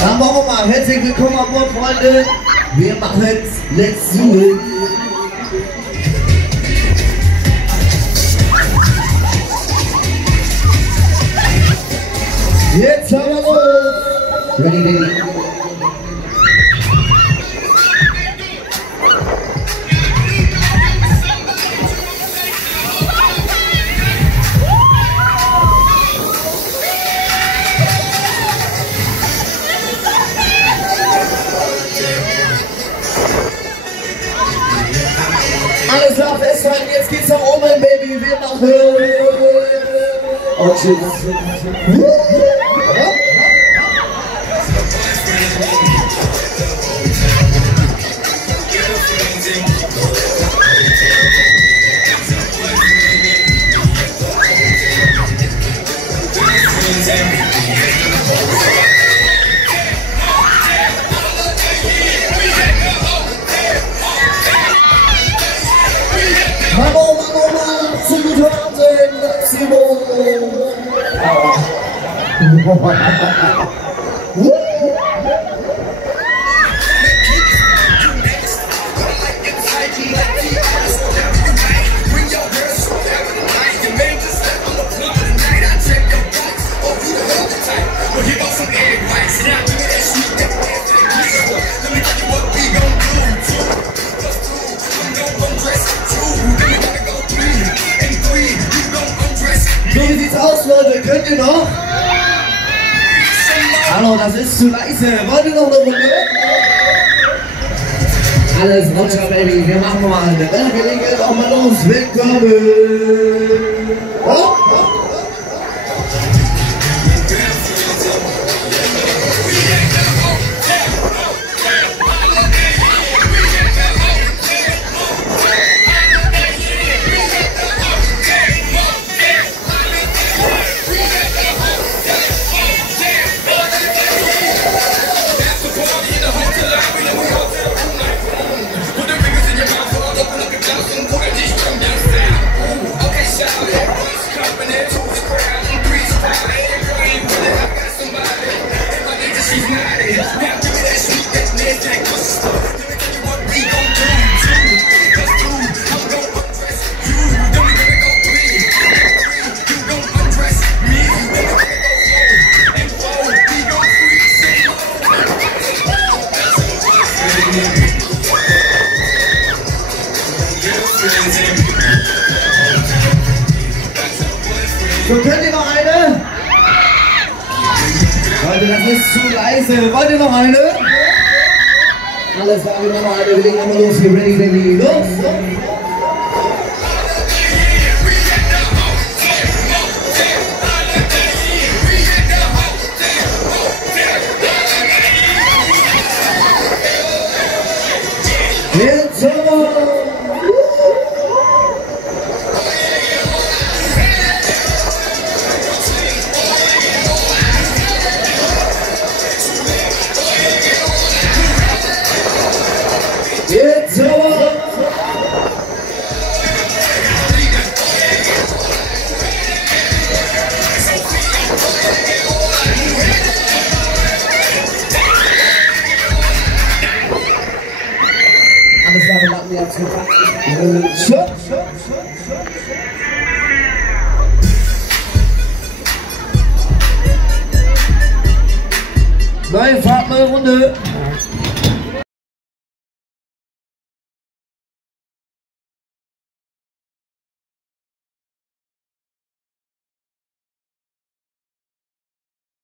Dann machen wir mal. Herzlich willkommen an Bord, Freunde. Wir machen jetzt Let's Do It. Jetzt haben wir los. Ready, ready. Alles klar, festhalten, jetzt geht's nach oben, Baby, wir machen. Und tschüss. So, wie sieht's aus, Leute? Könnt ihr noch? Hallo, das ist zu leise. Wollt ihr noch eine Runde? Alles runter, Baby. Wir machen mal. Wir legen jetzt auch mal los. Willkommen. Oh. So, könnt ihr noch eine? Leute, das ist zu leise. Wollt ihr noch eine? Alles klar, wir machen noch eine. Wir legen nochmal los. Hier, ready, ready. Los! Jetzt haben wir. Jetzt aber! Alles klar, wir machen jetzt Stopp! Neue Fahrt, neue Runde!